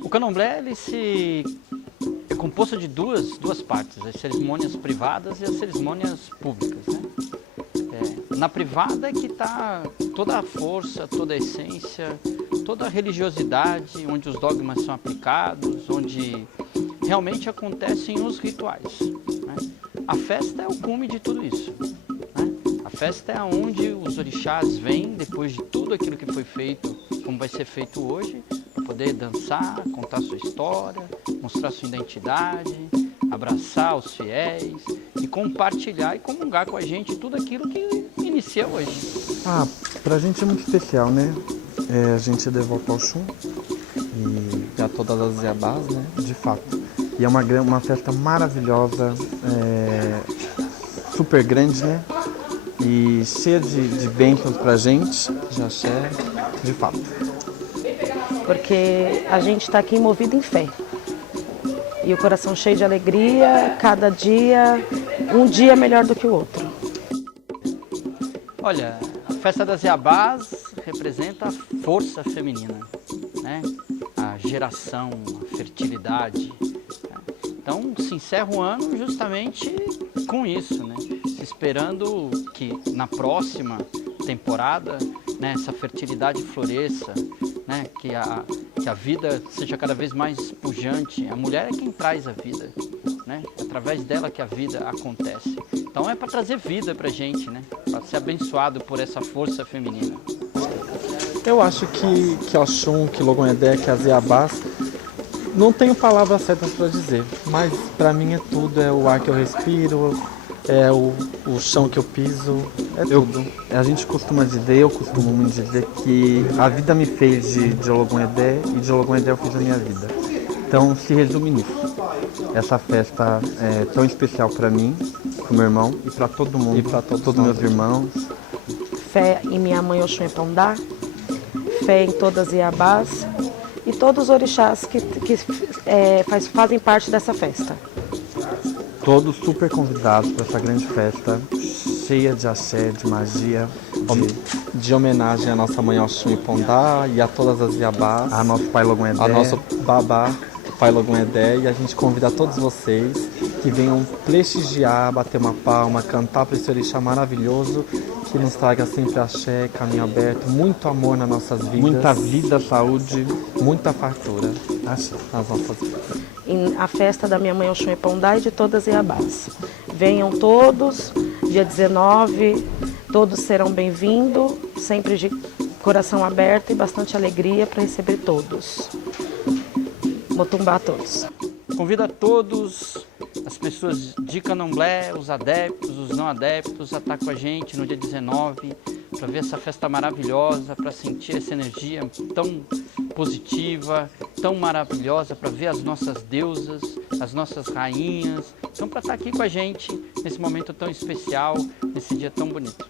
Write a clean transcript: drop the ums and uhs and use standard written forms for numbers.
O candomblé é composto de duas partes, as cerimônias privadas e as cerimônias públicas, né? Na privada é que está toda a força, toda a essência, toda a religiosidade, onde os dogmas são aplicados, onde realmente acontecem os rituais, né? A festa é o cume de tudo isso, né? A festa é onde os orixás vêm, depois de tudo aquilo que foi feito, como vai ser feito hoje, para poder dançar, contar sua história, mostrar sua identidade, abraçar os fiéis e compartilhar e comungar com a gente tudo aquilo que inicia hoje. Pra gente é muito especial, né? A gente é devoto ao Xum e a todas as Iabás, né? De fato. E é uma festa maravilhosa, super grande, né? E cheia de bênçãos pra gente, de axé, de fato. Porque a gente está aqui movido em fé. E o coração cheio de alegria, cada dia, um dia melhor do que o outro. Olha, a festa das Iabás representa a força feminina, né? A geração, a fertilidade. Então se encerra o ano justamente com isso, né? Esperando que na próxima temporada, né, essa fertilidade floresça, né? Que a vida seja cada vez mais pujante. A mulher é quem traz a vida, né? É através dela que a vida acontece. Então é para trazer vida para a gente, né? Para ser abençoado por essa força feminina. Eu acho que Oxum, que Logon-Edé, que as Iabás, não tenho palavras certas para dizer, mas para mim é tudo, é o ar que eu respiro, é o chão que eu piso, é tudo. A gente costuma dizer, eu costumo me dizer que a vida me fez de Logon-Edé e de Logon-Edé eu fiz a minha vida. Então se resume nisso. Essa festa é tão especial para mim, para o meu irmão e para todo mundo, e para todos os meus irmãos. Fé em minha mãe Oxum Epondá, fé em todas as Iabás e todos os orixás que fazem parte dessa festa. Todos super convidados para essa grande festa, cheia de axé, de magia, de homenagem à nossa mãe Oxum Epondá e a todas as Iabás, a nosso pai Logon-Edé, a nosso babá, o pai Logon-Edé, e a gente convida todos vocês que venham prestigiar, bater uma palma, cantar para esse orixá maravilhoso, que nos traga sempre axé, caminho aberto, muito amor nas nossas vidas. Muita vida, saúde, muita fartura nas nossas vidas. A festa da minha mãe Oxum Epondá e de todas as Iabás. Venham todos, dia 19, todos serão bem-vindos, sempre de coração aberto e bastante alegria para receber todos. Motumbá a todos. Convido a todos, as pessoas de candomblé, os adeptos, os não adeptos, a estar com a gente no dia 19, para ver essa festa maravilhosa, para sentir essa energia tão positiva, tão maravilhosa, para ver as nossas deusas, as nossas rainhas. Então, para estar aqui com a gente nesse momento tão especial, nesse dia tão bonito.